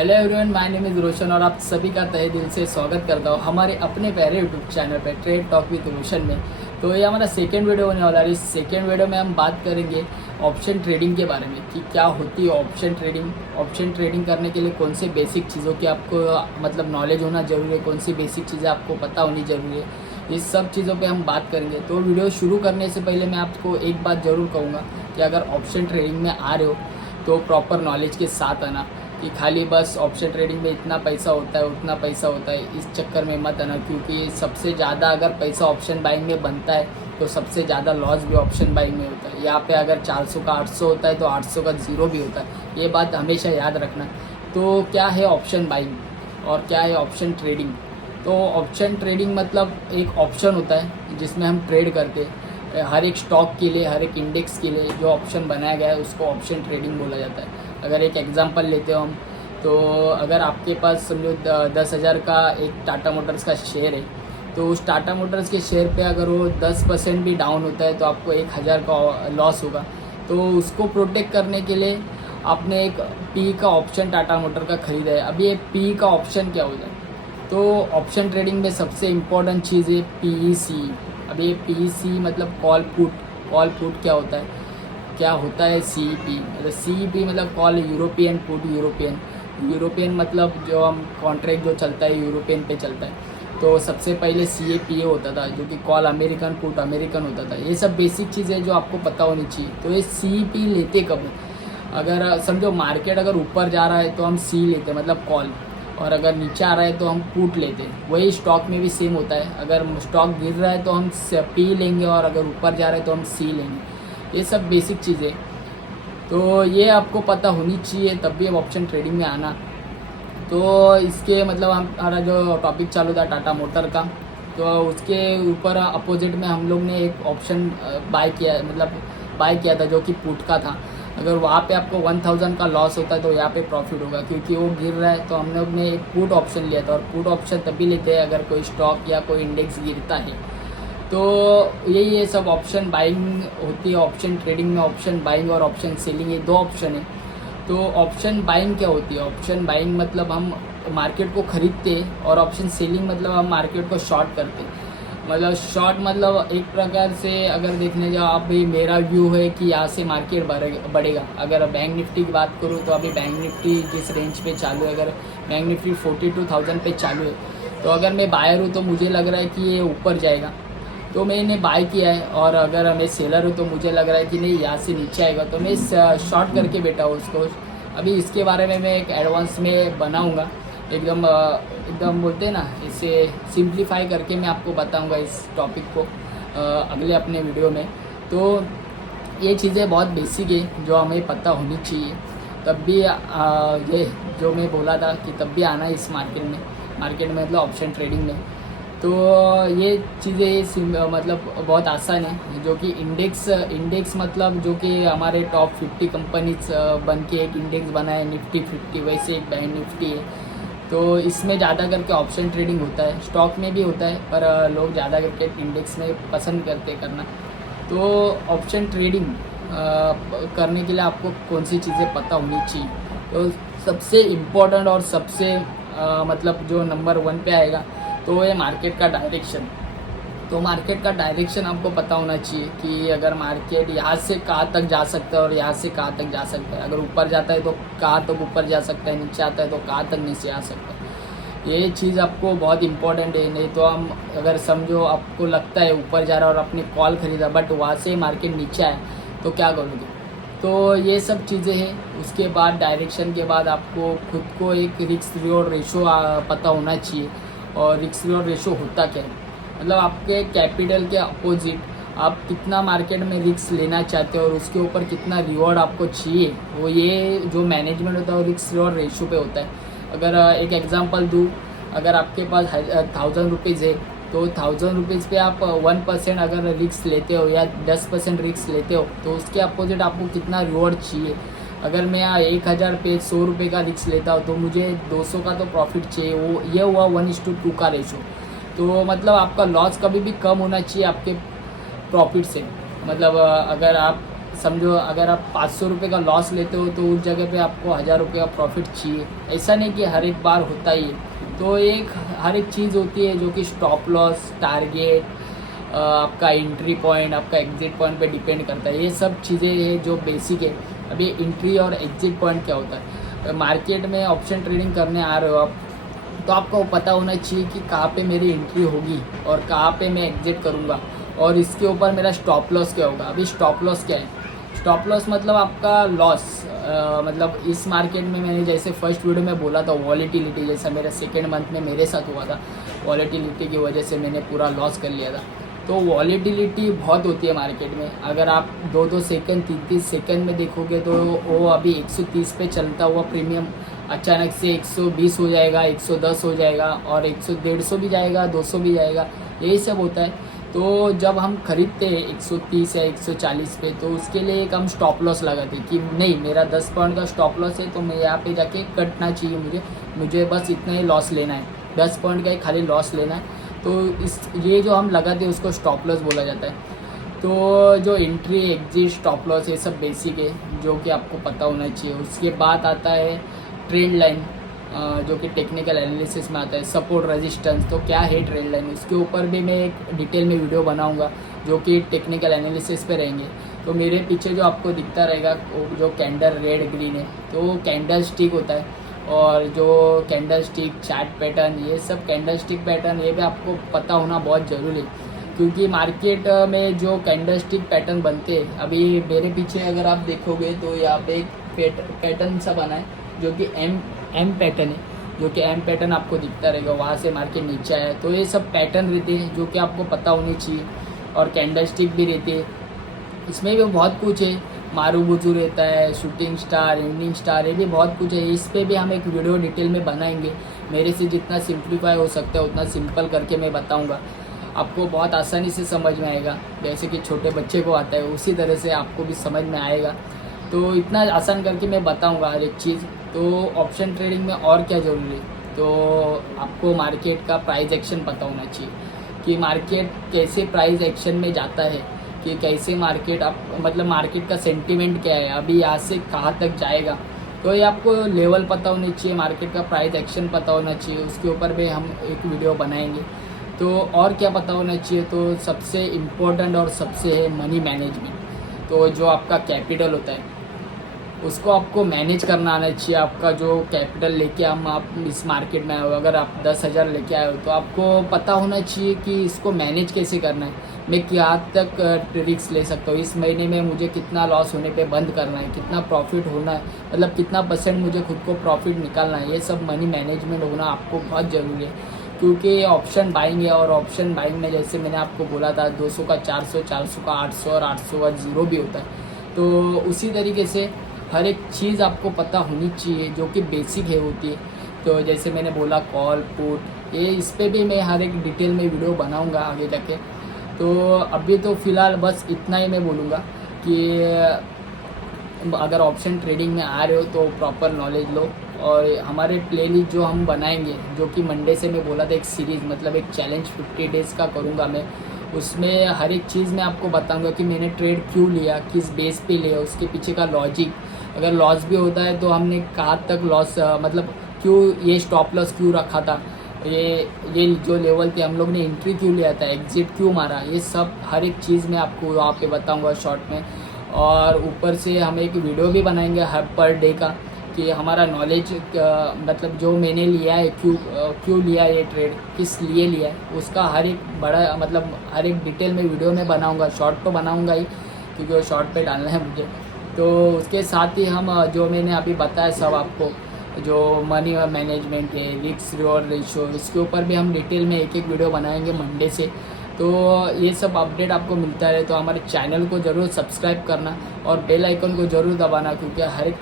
Hello everyone, my name is Roshan और आप सभी का तहे दिल से स्वागत करता हूँ हमारे अपने प्यारे यूट्यूब चैनल पे ट्रेड टॉक विद रोशन में। तो ये हमारा सेकेंड वीडियो होने वाला है। इस सेकेंड वीडियो में हम बात करेंगे ऑप्शन ट्रेडिंग के बारे में कि क्या होती है ऑप्शन ट्रेडिंग। ऑप्शन ट्रेडिंग करने के लिए कौन से बेसिक चीज़ों की आपको मतलब नॉलेज होना ज़रूरी है, कौन सी बेसिक चीज़ें आपको पता होनी ज़रूरी है, इस सब चीज़ों पे हम बात करेंगे। तो वीडियो शुरू करने से पहले मैं आपको एक बात ज़रूर कहूँगा कि अगर ऑप्शन ट्रेडिंग में आ रहे हो तो प्रॉपर नॉलेज के साथ आना, कि खाली बस ऑप्शन ट्रेडिंग में इतना पैसा होता है उतना पैसा होता है इस चक्कर में मत आना, क्योंकि सबसे ज़्यादा अगर पैसा ऑप्शन बाइंग में बनता है तो सबसे ज़्यादा लॉस भी ऑप्शन बाइंग में होता है। यहाँ पे अगर 400 का 800 होता है तो 800 का ज़ीरो भी होता है, ये बात हमेशा याद रखना। तो क्या है ऑप्शन बाइंग और क्या है ऑप्शन ट्रेडिंग? तो ऑप्शन ट्रेडिंग मतलब एक ऑप्शन होता है जिसमें हम ट्रेड करते हैं हर एक स्टॉक के लिए, हर एक इंडेक्स के लिए जो ऑप्शन बनाया गया है उसको ऑप्शन ट्रेडिंग बोला जाता है। अगर एक एग्जांपल लेते हो हम, तो अगर आपके पास समझो 10,000 का एक टाटा मोटर्स का शेयर है, तो उस टाटा मोटर्स के शेयर पे अगर वो 10% भी डाउन होता है तो आपको 1,000 का लॉस होगा। तो उसको प्रोटेक्ट करने के लिए आपने एक पी का ऑप्शन टाटा मोटर का ख़रीदा है। अब ये पी का ऑप्शन क्या होता है? तो ऑप्शन ट्रेडिंग में सबसे इम्पोर्टेंट चीज़ है PEC। अब ये PEC मतलब कॉल पुट। कॉल पुट क्या होता है? क्या होता है CEP? मतलब CEP मतलब कॉल यूरोपियन पुट। यूरोपियन मतलब जो हम कॉन्ट्रैक्ट जो चलता है यूरोपियन पे चलता है। तो सबसे पहले CAPA होता था जो कि कॉल अमेरिकन पुट अमेरिकन होता था। ये सब बेसिक चीज़ें जो आपको पता होनी चाहिए। तो ये CEP लेते कब है? अगर समझो मार्केट अगर ऊपर जा रहा है तो हम C लेते मतलब कॉल, और अगर नीचे आ रहा है तो हम पुट लेते हैं। वही स्टॉक में भी सेम होता है, अगर स्टॉक गिर रहा है तो हम P लेंगे और अगर ऊपर जा रहा है तो हम C लेंगे। ये सब बेसिक चीज़ें तो ये आपको पता होनी चाहिए, तब भी अब ऑप्शन ट्रेडिंग में आना। तो इसके मतलब हमारा जो टॉपिक चालू था टाटा मोटर का, तो उसके ऊपर अपोजिट में हम लोग ने एक ऑप्शन बाय किया था जो कि पुट का था। अगर वहाँ पे आपको 1,000 का लॉस होता है तो यहाँ पे प्रॉफिट होगा, क्योंकि वो गिर रहा है। तो हम लोग ने एक पुट ऑप्शन लिया था, और पुट ऑप्शन तभी लेते हैं अगर कोई स्टॉक या कोई इंडेक्स गिरता है। तो यही ये सब ऑप्शन बाइंग होती है। ऑप्शन ट्रेडिंग में ऑप्शन बाइंग और ऑप्शन सेलिंग, ये दो ऑप्शन है। तो ऑप्शन बाइंग क्या होती है? ऑप्शन बाइंग मतलब हम मार्केट को खरीदते हैं, और ऑप्शन सेलिंग मतलब हम मार्केट को शॉर्ट करते हैं। मतलब शॉर्ट मतलब एक प्रकार से अगर देखने जाओ आप, भाई मेरा व्यू है कि यहाँ से मार्केट बढ़ेगा। अगर बैंक निफ्टी की बात करूँ तो अभी बैंक निफ्टी जिस रेंज पे चालू है, अगर बैंक निफ्टी 42,000 पे चालू है, तो अगर मैं बायर हूँ तो मुझे लग रहा है कि ये ऊपर जाएगा, तो मैंने बाय किया है। और अगर मैं सेलर हूँ तो मुझे लग रहा है कि नहीं यहाँ से नीचे आएगा, तो मैं शॉर्ट करके बैठा हूँ उसको। अभी इसके बारे में मैं एक एडवांस में बनाऊँगा, एकदम बोलते हैं ना, इसे सिंप्लीफाई करके मैं आपको बताऊँगा इस टॉपिक को अगले अपने वीडियो में। तो ये चीज़ें बहुत बेसिक है जो हमें पता होनी चाहिए, तब भी ये जो मैं बोला था कि तब भी आना इस मार्केट में मतलब ऑप्शन ट्रेडिंग में। तो ये चीज़ें मतलब बहुत आसान है, जो कि इंडेक्स मतलब जो कि हमारे टॉप 50 कंपनीज बन के एक इंडेक्स बना है निफ्टी 50, वैसे एक बैंक निफ्टी है। तो इसमें ज़्यादा करके ऑप्शन ट्रेडिंग होता है, स्टॉक में भी होता है, पर लोग ज़्यादा करके इंडेक्स में पसंद करते करना। तो ऑप्शन ट्रेडिंग करने के लिए आपको कौन सी चीज़ें पता होनी चाहिए? तो सबसे इम्पोर्टेंट और सबसे मतलब जो नंबर 1 पे आएगा तो ये मार्केट का डायरेक्शन। तो मार्केट का डायरेक्शन आपको पता होना चाहिए कि अगर मार्केट यहाँ से कहाँ तक जा सकता है और यहाँ से कहाँ तक जा सकता है। अगर ऊपर जाता है तो कहाँ तक ऊपर जा सकता है, नीचे आता है तो कहाँ तक नीचे आ सकता है। ये चीज़ आपको बहुत इंपॉर्टेंट है। नहीं तो हम अगर समझो आपको लगता है ऊपर जा रहा है और आपने कॉल ख़रीदा, बट वहाँ से मार्केट नीचे आया तो क्या करोगे? तो ये सब चीज़ें हैं। उसके बाद डायरेक्शन के बाद आपको खुद को एक रिस्क रिवॉर्ड रेशो पता होना चाहिए। और रिस्क रिवॉर्ड रेशो होता क्या है? मतलब आपके कैपिटल के अपोजिट आप कितना मार्केट में रिस्क लेना चाहते हो और उसके ऊपर कितना रिवॉर्ड आपको चाहिए, वो ये जो मैनेजमेंट होता है वो रिस्क रिवॉर्ड रेशो पे होता है। अगर एक एग्जांपल दूँ, अगर आपके पास 1,000 रुपीज़ है, तो 1,000 रुपीज़ पे आप 1% अगर रिस्क लेते हो या 10% रिस्क लेते हो, तो उसके अपोजिट आपको कितना रिवॉर्ड चाहिए। अगर मैं 1,000 पे 100 रुपये का रिस्क लेता हूँ तो मुझे 200 का तो प्रॉफिट चाहिए। वो ये हुआ 1:2 का रेशो। तो मतलब आपका लॉस कभी भी कम होना चाहिए आपके प्रॉफिट से। मतलब अगर आप समझो अगर आप 500 रुपये का लॉस लेते हो तो उस जगह पे आपको 1000 रुपये का प्रॉफिट चाहिए। ऐसा नहीं कि हर एक बार होता ही है। तो हर एक चीज़ होती है जो कि स्टॉप लॉस, टारगेट, आपका एंट्री पॉइंट, आपका एग्जिट पॉइंट पे डिपेंड करता है। ये सब चीज़ें हैं जो बेसिक है। अभी एंट्री और एग्जिट पॉइंट क्या होता है, मार्केट में ऑप्शन ट्रेडिंग करने आ रहे हो आप, तो आपको पता होना चाहिए कि कहाँ पे मेरी एंट्री होगी और कहाँ पे मैं एग्जिट करूँगा, और इसके ऊपर मेरा स्टॉप लॉस क्या होगा। अभी स्टॉप लॉस क्या है? स्टॉप लॉस मतलब आपका लॉस, मतलब इस मार्केट में मैंने जैसे फर्स्ट वीडियो में बोला था वॉलेटिलिटी, जैसा मेरा सेकेंड मंथ में मेरे साथ हुआ था, वॉलेटिलिटी की वजह से मैंने पूरा लॉस कर लिया था। तो वॉलेटिलिटी बहुत होती है मार्केट में। अगर आप 2-2 सेकंड 3-3 सेकंड में देखोगे तो वो अभी 130 पे चलता हुआ प्रीमियम अचानक से 120 हो जाएगा, 110 हो जाएगा, और 150 भी जाएगा, 200 भी जाएगा, यही सब होता है। तो जब हम खरीदते हैं 130 या 140 पे, तो उसके लिए एक हम स्टॉप लॉस लगाते हैं कि नहीं, मेरा 10 पॉइंट का स्टॉप लॉस है, तो मैं यहाँ पे जाके कटना चाहिए, मुझे बस इतना ही लॉस लेना है, 10 पॉइंट का ही खाली लॉस लेना है। तो ये जो हम लगाते हैं उसको स्टॉप लॉस बोला जाता है। तो जो एंट्री, एग्जिट, स्टॉप लॉस, ये सब बेसिक है जो कि आपको पता होना चाहिए। उसके बाद आता है ट्रेंड लाइन, जो कि टेक्निकल एनालिसिस में आता है। सपोर्ट, रेजिस्टेंस, तो क्या है ट्रेंड लाइन, उसके ऊपर भी मैं एक डिटेल में वीडियो बनाऊंगा जो कि टेक्निकल एनालिसिस पे रहेंगे। तो मेरे पीछे जो आपको दिखता रहेगा जो कैंडल रेड ग्रीन है, तो वो कैंडल स्टिक होता है। और जो कैंडल स्टिक, चार्ट पैटर्न, ये सब कैंडल स्टिक पैटर्न, ये भी आपको पता होना बहुत ज़रूरी है, क्योंकि मार्केट में जो कैंडल स्टिक पैटर्न बनते हैं, अभी मेरे पीछे अगर आप देखोगे तो यहाँ पे एक पैटर्न सा बना है जो कि एम पैटर्न है, जो कि एम पैटर्न आपको दिखता रहेगा, वहाँ से मार्केट नीचे आया। तो ये सब पैटर्न रहते हैं जो कि आपको पता होनी चाहिए। और कैंडल स्टिक भी रहती है, इसमें भी बहुत कुछ है, मारू बुजू रहता है, शूटिंग स्टार, एंडिंग स्टार, ये भी बहुत कुछ है। इस पर भी हम एक वीडियो डिटेल में बनाएंगे। मेरे से जितना सिंप्लीफाई हो सकता है उतना सिंपल करके मैं बताऊंगा, आपको बहुत आसानी से समझ में आएगा। जैसे कि छोटे बच्चे को आता है उसी तरह से आपको भी समझ में आएगा। तो इतना आसान करके मैं बताऊंगा हर एक चीज़। तो ऑप्शन ट्रेडिंग में और क्या ज़रूरी है, तो आपको मार्केट का प्राइस एक्शन पता होना चाहिए कि मार्केट कैसे प्राइस एक्शन में जाता है, कि कैसे मार्केट मतलब मार्केट का सेंटीमेंट क्या है, अभी यहाँ से कहाँ तक जाएगा। तो ये आपको लेवल पता होनी चाहिए, मार्केट का प्राइस एक्शन पता होना चाहिए। उसके ऊपर भी हम एक वीडियो बनाएंगे। तो और क्या पता होना चाहिए, तो सबसे इम्पोर्टेंट और सबसे है मनी मैनेजमेंट। तो जो आपका कैपिटल होता है उसको आपको मैनेज करना आना चाहिए। आपका जो कैपिटल लेके आप इस मार्केट में आए हो, अगर आप 10,000 लेके आए हो, तो आपको पता होना चाहिए कि इसको मैनेज कैसे करना है, मैं क्या तक रिस्क ले सकता हूँ, इस महीने में मुझे कितना लॉस होने पे बंद करना है, कितना प्रॉफिट होना है, मतलब कितना % मुझे खुद को प्रॉफिट निकालना है। ये सब मनी मैनेजमेंट होना आपको बहुत ज़रूरी है, क्योंकि ऑप्शन बाइंग है, और ऑप्शन बाइंग में जैसे मैंने आपको बोला था 200 का 400, 400 का 800 और 800 का 0 भी होता है। तो उसी तरीके से हर एक चीज़ आपको पता होनी चाहिए जो कि बेसिक है होती है। तो जैसे मैंने बोला कॉल पुट, ये इस पर भी मैं हर एक डिटेल में वीडियो बनाऊंगा आगे जाके। तो अभी तो फ़िलहाल बस इतना ही मैं बोलूँगा कि अगर ऑप्शन ट्रेडिंग में आ रहे हो तो प्रॉपर नॉलेज लो। और हमारे प्लेलिस्ट जो हम बनाएंगे, जो कि मंडे से मैं बोला था एक सीरीज़, मतलब एक चैलेंज 50 डेज़ का करूँगा मैं, उसमें हर एक चीज़ मैं आपको बताऊंगा कि मैंने ट्रेड क्यों लिया, किस बेस पे लिया, उसके पीछे का लॉजिक, अगर लॉस भी होता है तो हमने कहाँ तक लॉस, मतलब क्यों ये स्टॉप लॉस क्यों रखा था, ये जो लेवल पे हम लोग ने एंट्री क्यों लिया था, एग्जिट क्यों मारा, ये सब हर एक चीज़ मैं आपको वहाँ पे बताऊंगा शॉर्ट में। और ऊपर से हम एक वीडियो भी बनाएंगे हर पर डे का, कि हमारा नॉलेज मतलब जो मैंने लिया है क्यों लिया ये ट्रेड, किस लिए लिया है, उसका हर एक बड़ा मतलब हर एक डिटेल में वीडियो में बनाऊंगा। शॉर्ट तो बनाऊंगा ही, क्योंकि वो शॉर्ट पे डालना है मुझे। तो उसके साथ ही हम जो मैंने अभी बताया सब आपको, जो मनी मैनेजमेंट है, रिस्क रिवॉर्ड रेशियो, इसके ऊपर भी हम डिटेल में एक वीडियो बनाएंगे मंडे से। तो ये सब अपडेट आपको मिलता रहे तो हमारे चैनल को ज़रूर सब्सक्राइब करना और बेल आइकन को ज़रूर दबाना, क्योंकि हर एक